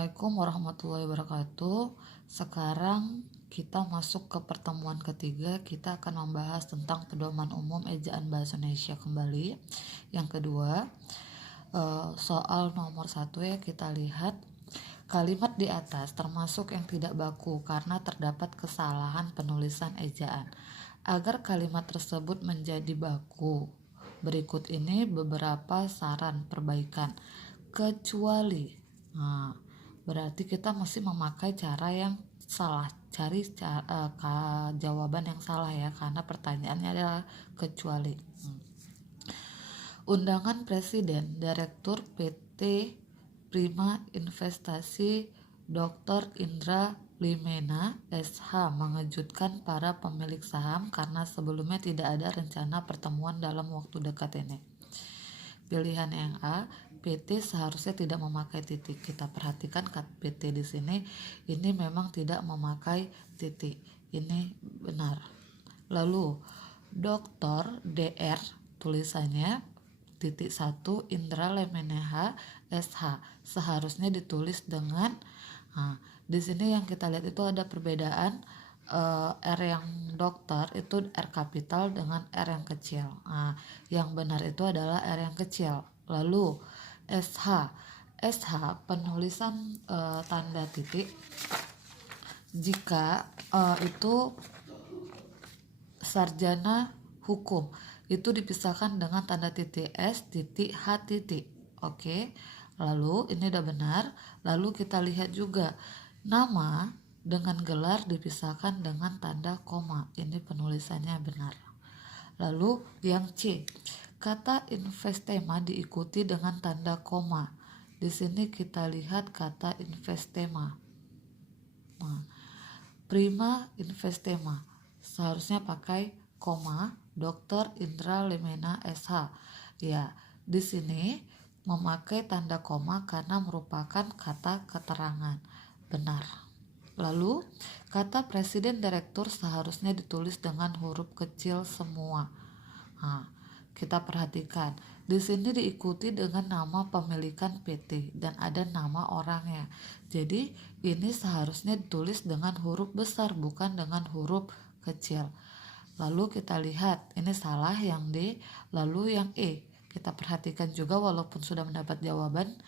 Assalamualaikum warahmatullahi wabarakatuh. Sekarang kita masuk ke pertemuan ketiga. Kita akan membahas tentang pedoman umum ejaan bahasa Indonesia kembali. Yang kedua, soal nomor 1 ya, kita lihat kalimat di atas termasuk yang tidak baku karena terdapat kesalahan penulisan ejaan. Agar kalimat tersebut menjadi baku, berikut ini beberapa saran perbaikan. Kecuali, berarti kita masih memakai cara yang salah, cari jawaban yang salah ya, karena pertanyaannya adalah kecuali. Undangan Presiden Direktur PT Prima Investasi Dr. Indra Limena SH mengejutkan para pemilik saham karena sebelumnya tidak ada rencana pertemuan dalam waktu dekat ini. Pilihan yang A, PT seharusnya tidak memakai titik. Kita perhatikan PT di sini, ini memang tidak memakai titik. Ini benar. Lalu Dr. DR tulisannya titik 1 Indra Lemeneha SH seharusnya ditulis dengan di sini yang kita lihat itu ada perbedaan. R yang dokter itu R kapital dengan R yang kecil. Yang benar itu adalah R yang kecil. Lalu SH penulisan tanda titik jika itu sarjana hukum itu dipisahkan dengan tanda titik S titik H titik. Oke. Lalu ini udah benar. Lalu kita lihat juga nama dengan gelar dipisahkan dengan tanda koma. Ini penulisannya benar. Lalu yang C, kata investema diikuti dengan tanda koma. Di sini kita lihat kata investema. Prima investema seharusnya pakai koma. Dr. Indra Lemena SH. Ya, di sini memakai tanda koma karena merupakan kata keterangan. Benar. Lalu, kata Presiden Direktur seharusnya ditulis dengan huruf kecil semua. Kita perhatikan. Di sini diikuti dengan nama pemilikan PT dan ada nama orangnya. Jadi, ini seharusnya ditulis dengan huruf besar bukan dengan huruf kecil. Lalu kita lihat, ini salah yang D, lalu yang E. Kita perhatikan juga walaupun sudah mendapat jawaban.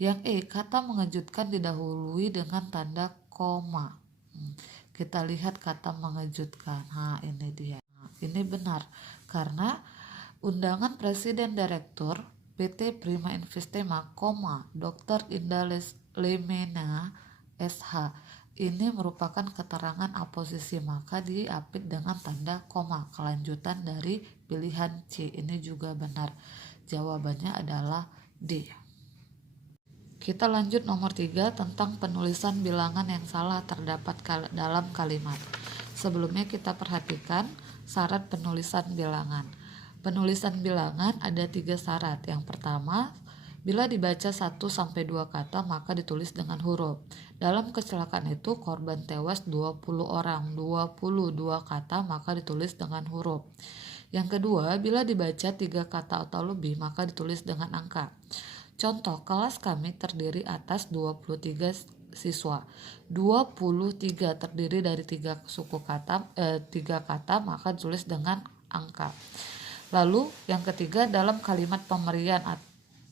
Yang E, kata mengejutkan didahului dengan tanda koma. Kita lihat kata mengejutkan. Ini dia. Ini benar karena undangan Presiden Direktur PT Prima Investema, Dr. Indah Lemena SH. Ini merupakan keterangan aposisi, maka diapit dengan tanda koma. Kelanjutan dari pilihan C ini juga benar. Jawabannya adalah D. Kita lanjut nomor 3 tentang penulisan bilangan yang salah terdapat dalam kalimat. Sebelumnya kita perhatikan syarat penulisan bilangan. Penulisan bilangan ada 3 syarat. Yang pertama, bila dibaca 1-2 kata maka ditulis dengan huruf. Dalam kecelakaan itu korban tewas 20 orang, 22 kata maka ditulis dengan huruf. Yang kedua, bila dibaca 3 kata atau lebih maka ditulis dengan angka. Contoh, kelas kami terdiri atas 23 siswa. 23 terdiri dari 3 kata maka ditulis dengan angka. Lalu yang ketiga, dalam kalimat pemberian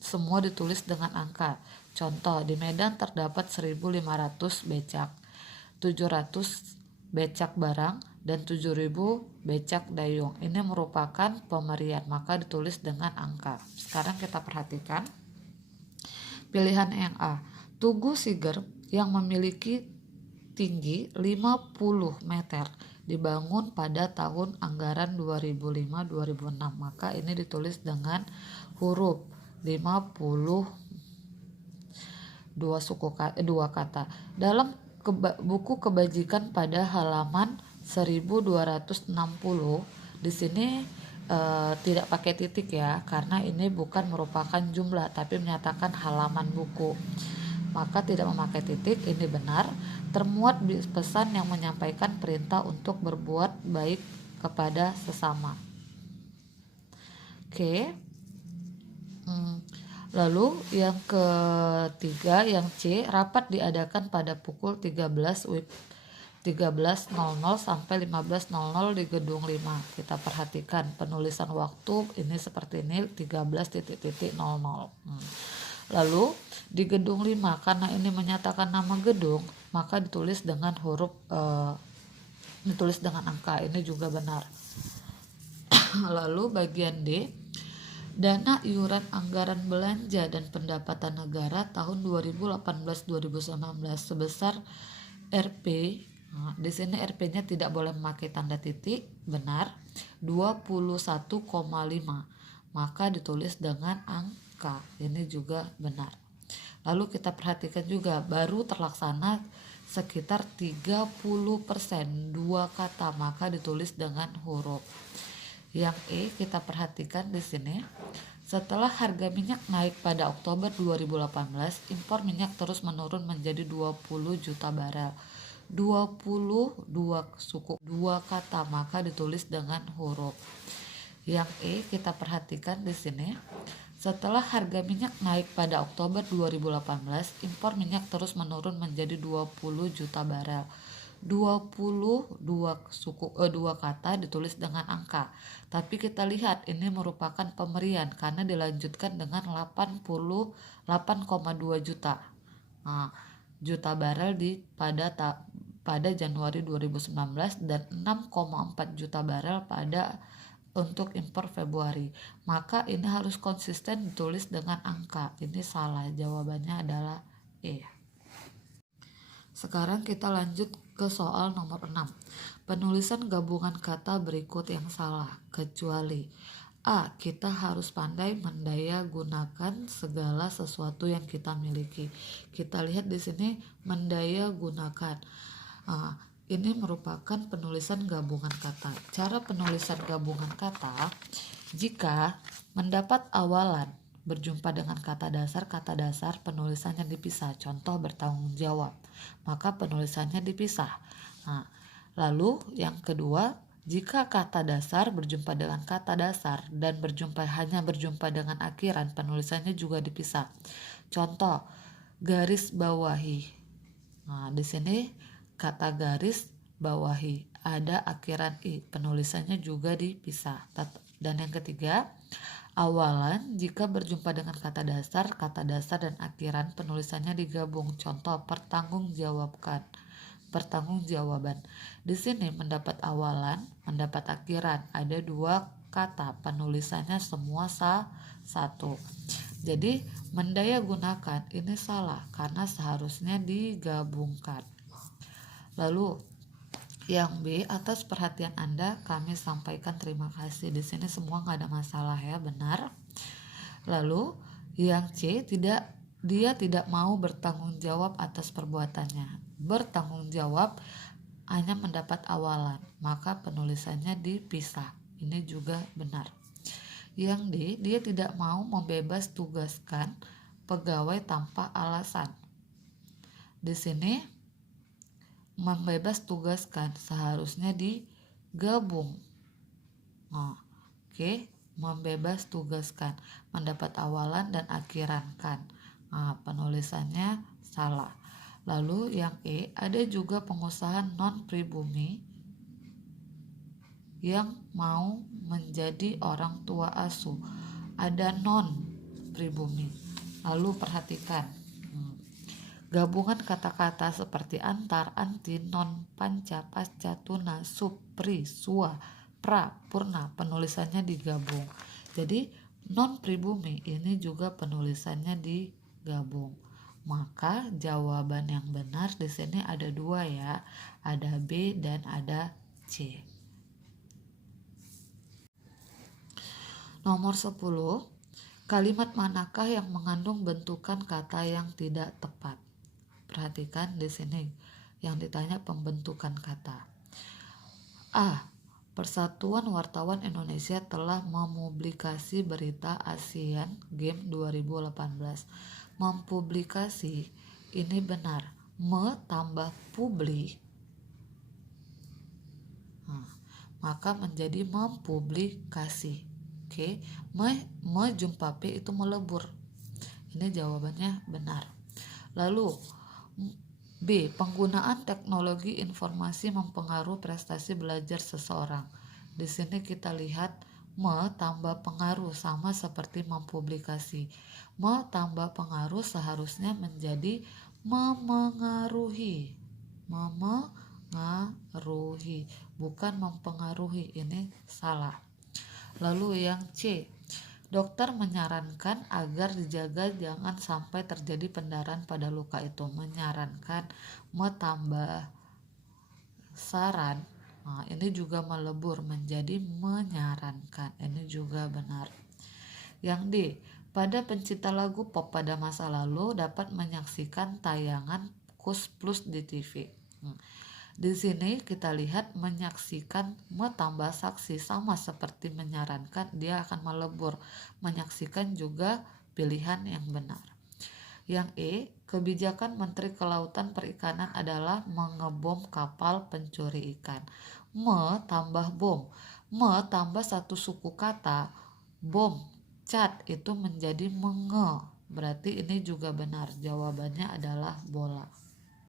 semua ditulis dengan angka. Contoh, di Medan terdapat 1.500 becak, 700 becak barang, dan 7.000 becak dayung. Ini merupakan pemberian, maka ditulis dengan angka. Sekarang kita perhatikan pilihan yang A. Tugu Siger yang memiliki tinggi 50 meter dibangun pada tahun anggaran 2005-2006, maka ini ditulis dengan huruf 50 dua kata. Dalam buku kebajikan pada halaman 1260 di sini tidak pakai titik ya, karena ini bukan merupakan jumlah tapi menyatakan halaman buku, maka tidak memakai titik. Ini benar. Termuat pesan yang menyampaikan perintah untuk berbuat baik kepada sesama. Oke. Lalu yang ketiga, yang C, rapat diadakan pada pukul 13.00 sampai 15.00 di gedung 5. Kita perhatikan penulisan waktu ini seperti ini 13.00. Lalu di gedung 5 karena ini menyatakan nama gedung, maka ditulis dengan ditulis dengan angka. Ini juga benar. Lalu bagian D, dana iuran anggaran belanja dan pendapatan negara tahun 2018-2019 sebesar Rp. Nah, di sini Rp-nya tidak boleh memakai tanda titik, benar. 21,5. Maka ditulis dengan angka. Ini juga benar. Lalu kita perhatikan juga baru terlaksana sekitar 30%, 2 kata, maka ditulis dengan huruf. Yang E, kita perhatikan di sini. Setelah harga minyak naik pada Oktober 2018, impor minyak terus menurun menjadi 20 juta barel. 22 suku 2 kata, maka ditulis dengan huruf. Yang E, kita perhatikan di sini. Setelah harga minyak naik pada Oktober 2018, impor minyak terus menurun menjadi 20 juta barel. 22 kata ditulis dengan angka. Tapi kita lihat ini merupakan pemberian karena dilanjutkan dengan 88,2 juta. Nah, juta barel pada Januari 2019 dan 6,4 juta barel untuk impor Februari. Maka ini harus konsisten ditulis dengan angka. Ini salah, jawabannya adalah E. Sekarang kita lanjut ke soal nomor 6. Penulisan gabungan kata berikut yang salah, kecuali A. Kita harus pandai mendaya gunakan segala sesuatu yang kita miliki. Kita lihat di sini mendaya gunakan. Ini merupakan penulisan gabungan kata. Cara penulisan gabungan kata, jika mendapat awalan berjumpa dengan kata dasar penulisannya dipisah. Contoh bertanggung jawab, maka penulisannya dipisah. Lalu yang kedua, jika kata dasar berjumpa dengan kata dasar dan hanya berjumpa dengan akhiran, penulisannya juga dipisah. Contoh, garis bawahi. Di sini kata garis bawahi ada akhiran i, penulisannya juga dipisah. Dan yang ketiga, awalan jika berjumpa dengan kata dasar dan akhiran penulisannya digabung. Contoh, pertanggungjawaban. Di sini mendapat awalan, mendapat akhiran, ada 2 kata, penulisannya semua satu. Jadi mendaya gunakan ini salah karena seharusnya digabungkan. Lalu yang B, atas perhatian Anda kami sampaikan terima kasih. Di sini semua nggak ada masalah ya, benar. Lalu yang C, dia tidak mau bertanggung jawab atas perbuatannya. Bertanggung jawab hanya mendapat awalan, maka penulisannya dipisah. Ini juga benar. Yang D, dia tidak mau membebas tugaskan pegawai tanpa alasan. Di sini membebas tugaskan seharusnya digabung. Membebas tugaskan, mendapat awalan dan akhiran kan. Penulisannya salah. Lalu yang E, ada juga pengusaha non pribumi yang mau menjadi orang tua asuh. Ada non pribumi. Lalu perhatikan gabungan kata-kata seperti antar, anti, non, panca, pasca, tuna, sub, pri, sua, pra, purna, penulisannya digabung. Jadi non pribumi ini juga penulisannya digabung. Maka jawaban yang benar di sini ada 2 ya, ada B dan ada C. Nomor 10, kalimat manakah yang mengandung bentukan kata yang tidak tepat? Perhatikan di sini yang ditanya pembentukan kata. A. Persatuan Wartawan Indonesia telah mempublikasi berita Asian Games 2018. Mempublikasi ini benar. Tambah publi, maka menjadi mempublikasi. Me jumpa P itu melebur. Ini jawabannya benar. Lalu B. Penggunaan teknologi informasi mempengaruhi prestasi belajar seseorang. Di sini kita lihat tambah pengaruh sama seperti mempublikasi. Tambah pengaruh seharusnya menjadi memengaruhi. Memengaruhi, bukan mempengaruhi. Ini salah. Lalu yang C. Dokter menyarankan agar dijaga jangan sampai terjadi pendarahan pada luka itu. Menyarankan, tambah saran. Nah, ini juga melebur menjadi menyarankan. Ini juga benar. Yang D. Pada pencinta lagu pop pada masa lalu dapat menyaksikan tayangan Kus Plus di TV. Di sini kita lihat menyaksikan tambah saksi sama seperti menyarankan, dia akan melebur. Menyaksikan juga pilihan yang benar. Yang E, kebijakan Menteri Kelautan Perikanan adalah mengebom kapal pencuri ikan. Tambah bom. Tambah satu suku kata bom, cat itu menjadi berarti ini juga benar. Jawabannya adalah bola.